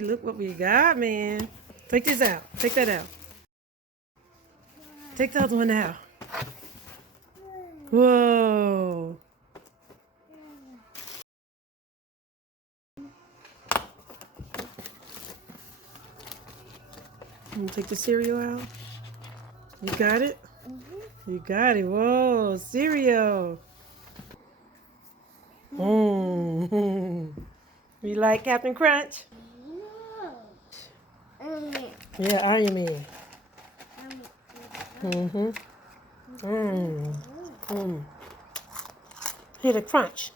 Look what we got, man. Take this out. Take that out. Take the other one out. Whoa. Take the cereal out. You got it? You got it. Whoa, cereal. You like Captain Crunch? Yeah, Iron Man. Here, the crunch.